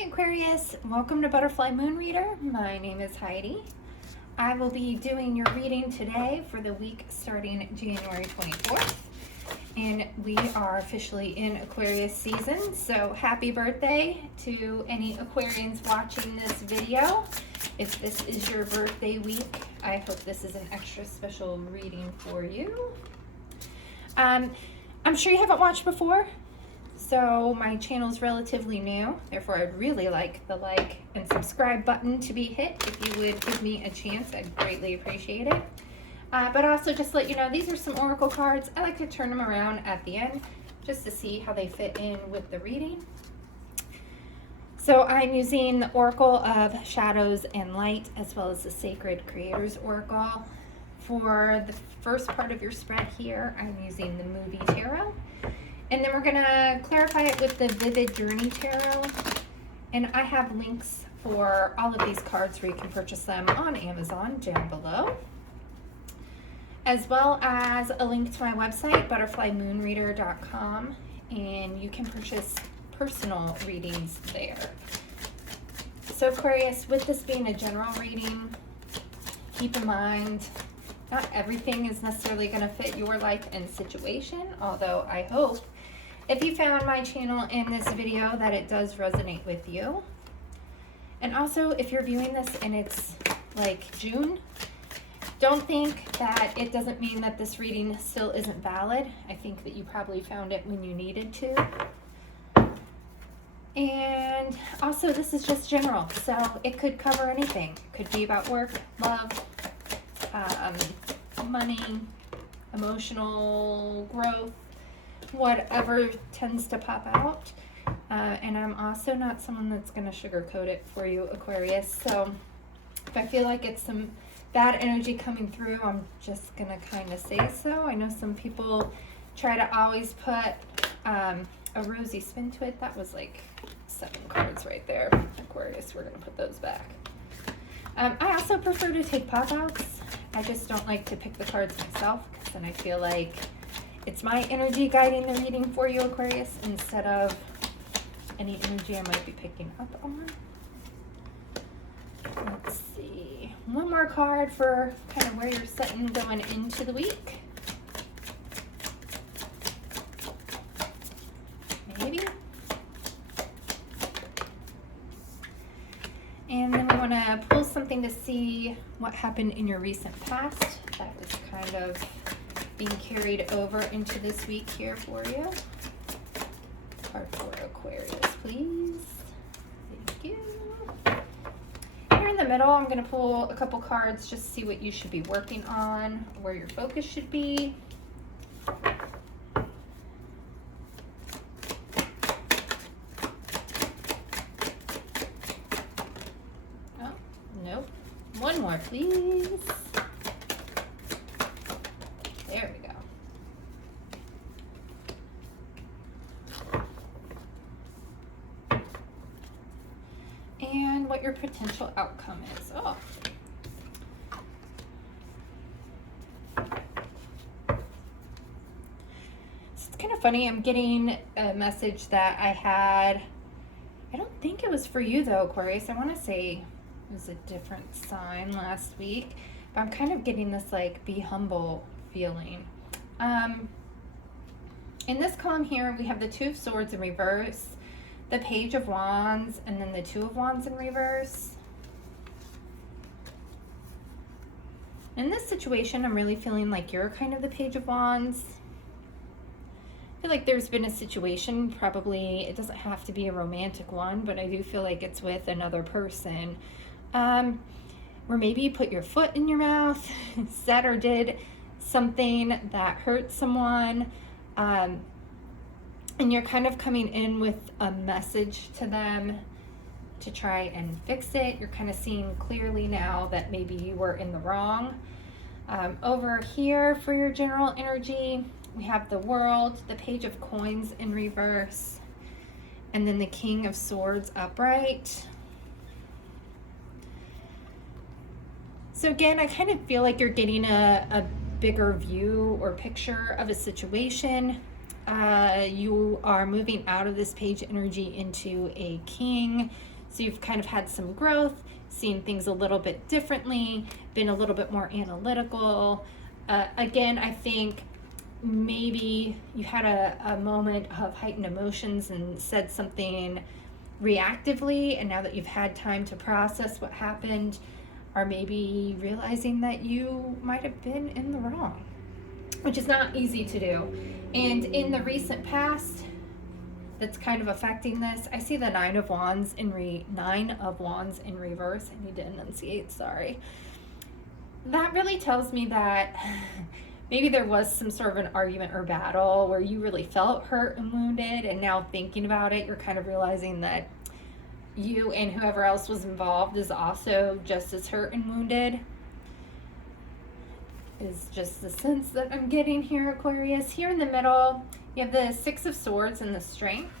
Hi Aquarius, welcome to Butterfly Moon Reader. My name is Heidi. I will be doing your reading today for the week starting January 24th. And we are officially in Aquarius season, so happy birthday to any Aquarians watching this video. If this is your birthday week, I hope this is an extra special reading for you. I'm sure you haven't watched before. So my channel is relatively new, therefore I'd really like the like and subscribe button to be hit. If you would give me a chance, I'd greatly appreciate it. But also just to let you know, these are some oracle cards. I like to turn them around at the end just to see how they fit in with the reading. So I'm using the Oracle of Shadows and Light as well as the Sacred Creators Oracle. For the first part of your spread here, I'm using the Movie Tarot. And then we're gonna clarify it with the Vivid Journey Tarot. And I have links for all of these cards where you can purchase them on Amazon down below. As well as a link to my website, butterflymoonreader.com. And you can purchase personal readings there. So Aquarius, with this being a general reading, keep in mind, not everything is necessarily gonna fit your life and situation, although I hope if you found my channel in this video that it does resonate with you. And also, if you're viewing this and it's like June, don't think that it doesn't mean that this reading still isn't valid. I think that you probably found it when you needed to. And also, this is just general, so it could cover anything. It could be about work, love, money, emotional growth, whatever tends to pop out. And I'm also not someone that's going to sugarcoat it for you, Aquarius. So if I feel like it's some bad energy coming through, I'm just going to kind of say so. I know some people try to always put a rosy spin to it. That was like 7 cards right there, Aquarius. We're going to put those back. I also prefer to take pop-outs. I just don't like to pick the cards myself, because then I feel like it's my energy guiding the reading for you, Aquarius, instead of any energy I might be picking up on. Let's see. One more card for kind of where you're sitting going into the week. Maybe. And then we want to pull something to see what happened in your recent past that was kind of being carried over into this week here for you. Card for Aquarius, please. Thank you. Here in the middle, I'm going to pull a couple cards just to see what you should be working on, where your focus should be. Oh, nope. One more, please. There we go. And what your potential outcome is. Oh. It's kind of funny. I'm getting a message that I had. I don't think it was for you though, Aquarius. I want to say it was a different sign last week. But I'm kind of getting this like, be humble feeling. In this column here, we have the Two of Swords in reverse, the Page of Wands, and then the Two of Wands in reverse. In this situation, I'm really feeling like you're kind of the Page of Wands. I feel like there's been a situation, probably, it doesn't have to be a romantic one, but I do feel like it's with another person. Where maybe you put your foot in your mouth, said or did something that hurt someone, and you're kind of coming in with a message to them to try and fix it. You're kind of seeing clearly now that maybe you were in the wrong. Over here for your general energy, we have the World, the Page of Coins in reverse, and then the King of Swords upright. So again, I kind of feel like you're getting a bigger view or picture of a situation. you are moving out of this page energy into a king. So you've kind of had some growth, seen things a little bit differently, been a little bit more analytical. Again, I think maybe you had a moment of heightened emotions and said something reactively, and now that you've had time to process what happened, or maybe realizing that you might have been in the wrong, which is not easy to do. And in the recent past, that's kind of affecting this. I see the Nine of Wands in reverse. I need to enunciate, sorry. That really tells me that maybe there was some sort of an argument or battle where you really felt hurt and wounded, and now thinking about it, you're kind of realizing that you and whoever else was involved is also just as hurt and wounded. Is just the sense that I'm getting here, Aquarius. Here in the middle, you have the Six of Swords and the Strength.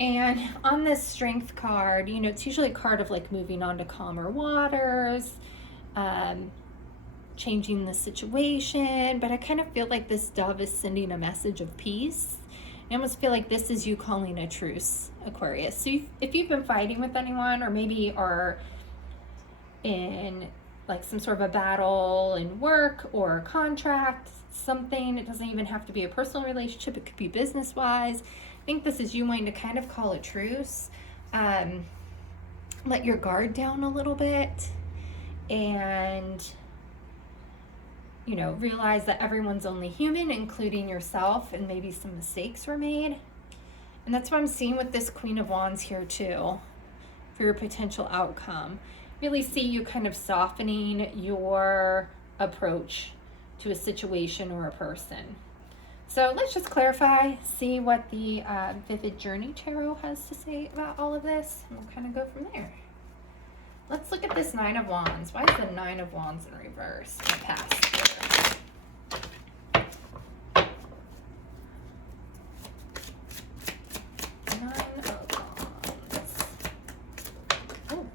And on this Strength card, you know, it's usually a card of like moving on to calmer waters, changing the situation, but I kind of feel like this dove is sending a message of peace. I almost feel like this is you calling a truce, Aquarius. So if you've been fighting with anyone, or maybe are in like some sort of a battle in work or a contract, something, it doesn't even have to be a personal relationship, it could be business wise. I think this is you wanting to kind of call a truce, let your guard down a little bit, and you know, realize that everyone's only human, including yourself, and maybe some mistakes were made. And that's what I'm seeing with this Queen of Wands here too, for your potential outcome. Really see you kind of softening your approach to a situation or a person. So let's just clarify, see what the Vivid Journey Tarot has to say about all of this, and we'll kind of go from there. Let's look at this Nine of Wands. Why is the Nine of Wands in reverse? In the past. Nine of Wands. Oh.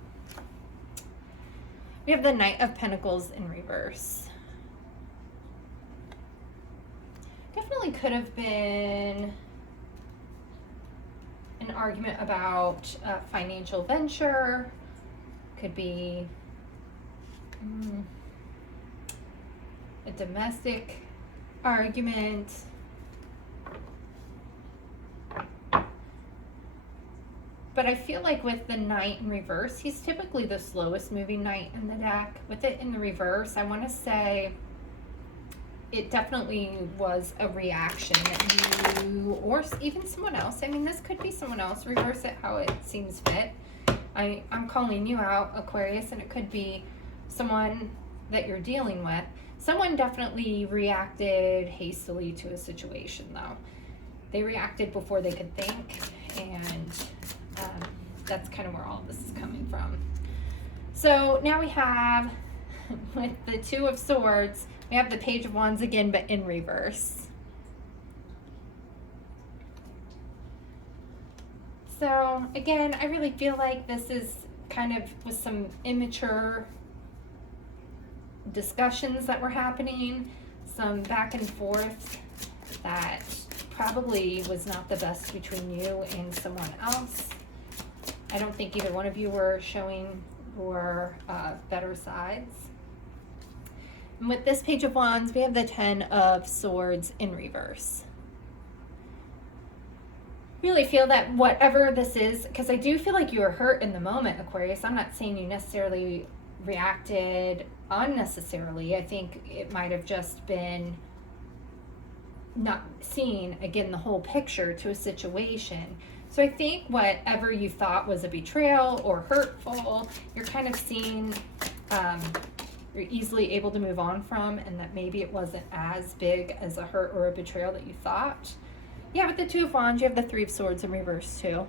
We have the Knight of Pentacles in reverse. Definitely could have been an argument about a financial venture. Could be a domestic argument. But I feel like with the Knight in reverse, he's typically the slowest moving knight in the deck. With it in the reverse, I want to say it definitely was a reaction that you, or even someone else, I mean, this could be someone else, reverse it how it seems fit. I'm calling you out, Aquarius, and it could be someone that you're dealing with. Someone definitely reacted hastily to a situation, though. They reacted before they could think, and that's kind of where all this is coming from. So now we have, with the Two of Swords, we have the Page of Wands again, but in reverse. So again, I really feel like this is kind of with some immature discussions that were happening, some back and forth that probably was not the best between you and someone else. I don't think either one of you were showing your better sides. And with this Page of Wands, we have the Ten of Swords in reverse. Really feel that whatever this is, because I do feel like you were hurt in the moment, Aquarius. I'm not saying you necessarily reacted unnecessarily. I think it might have just been not seeing, again, the whole picture to a situation. So I think whatever you thought was a betrayal or hurtful, you're kind of seeing, you're easily able to move on from, and that maybe it wasn't as big as a hurt or a betrayal that you thought. Yeah, with the Two of Wands, you have the Three of Swords in reverse too.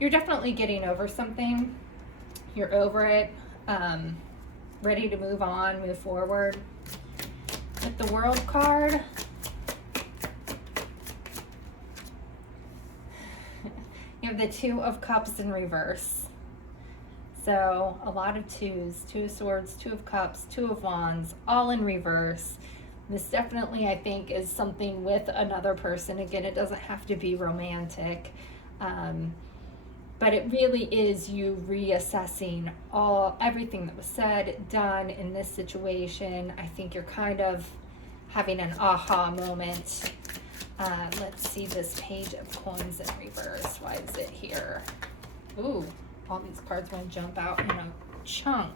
You're definitely getting over something. You're over it, ready to move on, move forward. With the World card, you have the Two of Cups in reverse. So a lot of twos, Two of Swords, Two of Cups, Two of Wands, all in reverse. This definitely, I think, is something with another person. Again, it doesn't have to be romantic. But it really is you reassessing everything that was said, done in this situation. I think you're kind of having an aha moment. Let's see this page of coins in reverse. Why is it here? Ooh, all these cards want to jump out in a chunk.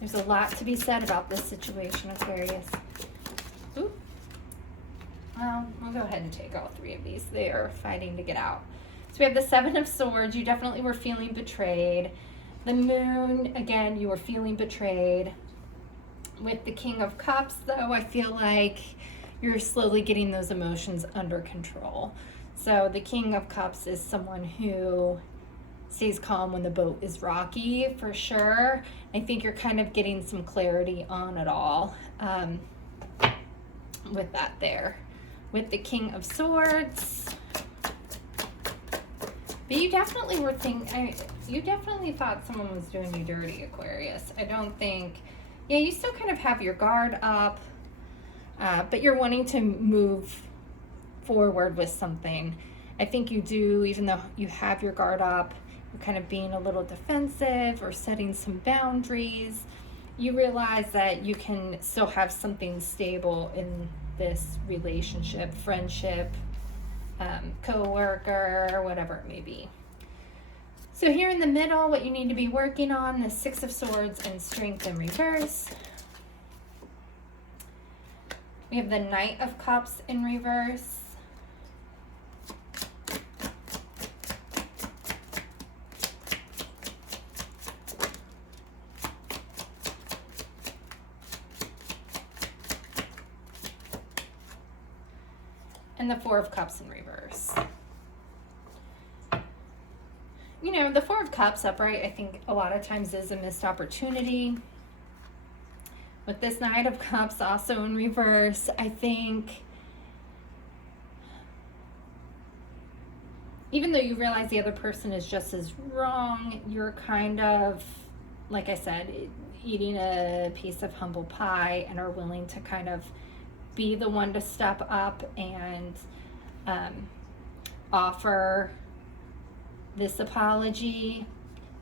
There's a lot to be said about this situation, Aquarius. Ooh. Well, we'll go ahead and take all three of these. They are fighting to get out. So we have the Seven of Swords. You definitely were feeling betrayed. The Moon, again, you were feeling betrayed. With the King of Cups, though, I feel like you're slowly getting those emotions under control. So the King of Cups is someone who stays calm when the boat is rocky, for sure. I think you're kind of getting some clarity on it all with that there. With the King of Swords, but you definitely were you definitely thought someone was doing you dirty, Aquarius. I don't think, yeah, you still kind of have your guard up, but you're wanting to move forward with something. I think you do, even though you have your guard up, you're kind of being a little defensive or setting some boundaries. You realize that you can still have something stable in this relationship, friendship, co-worker, whatever it may be. So here in the middle, what you need to be working on, the Six of Swords and Strength in reverse. We have the Knight of Cups in reverse. And the Four of Cups in reverse. You know, the Four of Cups upright, I think a lot of times is a missed opportunity. With this Knight of Cups also in reverse, I think even though you realize the other person is just as wrong, you're kind of, like I said, eating a piece of humble pie and are willing to kind of be the one to step up and offer this apology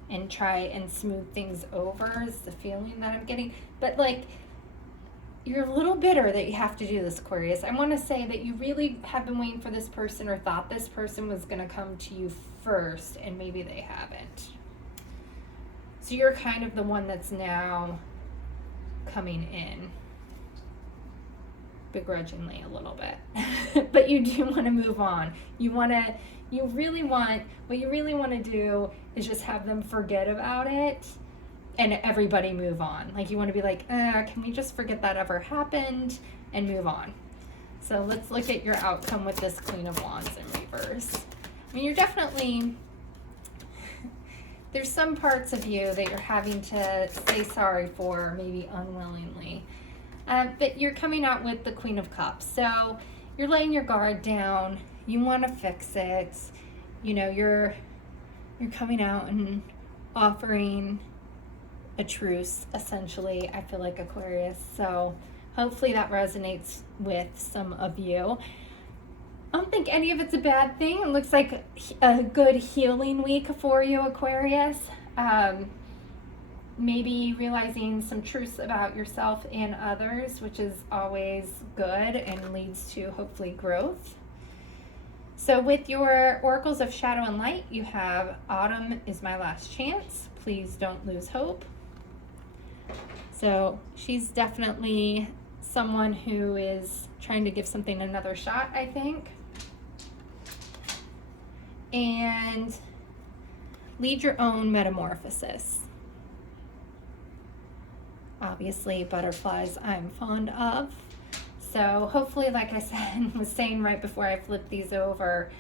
and try and smooth things over is the feeling that I'm getting. But like, you're a little bitter that you have to do this, Aquarius. I want to say that you really have been waiting for this person or thought this person was going to come to you first, and maybe they haven't. So you're kind of the one that's now coming in. Begrudgingly a little bit. But you do want to move on. What you really want to do is just have them forget about it and everybody move on. Like, you want to be like, can we just forget that ever happened and move on? So let's look at your outcome with this Queen of Wands in reverse. I mean, you're definitely, there's some parts of you that you're having to say sorry for, maybe unwillingly. But you're coming out with the Queen of Cups. So you're laying your guard down. You want to fix it. You know, you're coming out and offering a truce, essentially, I feel like, Aquarius. So hopefully that resonates with some of you. I don't think any of it's a bad thing. It looks like a good healing week for you, Aquarius. Maybe realizing some truths about yourself and others, which is always good and leads to hopefully growth. So with your Oracles of Shadow and Light, you have Autumn is my last chance. Please don't lose hope. So she's definitely someone who is trying to give something another shot, I think. And lead your own metamorphosis. Obviously, butterflies I'm fond of. So hopefully, like I said, was saying right before I flipped these over,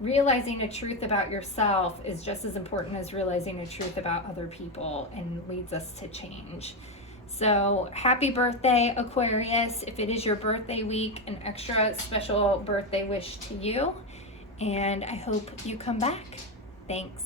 realizing a truth about yourself is just as important as realizing a truth about other people and leads us to change. So happy birthday, Aquarius. If it is your birthday week, an extra special birthday wish to you. And I hope you come back. Thanks.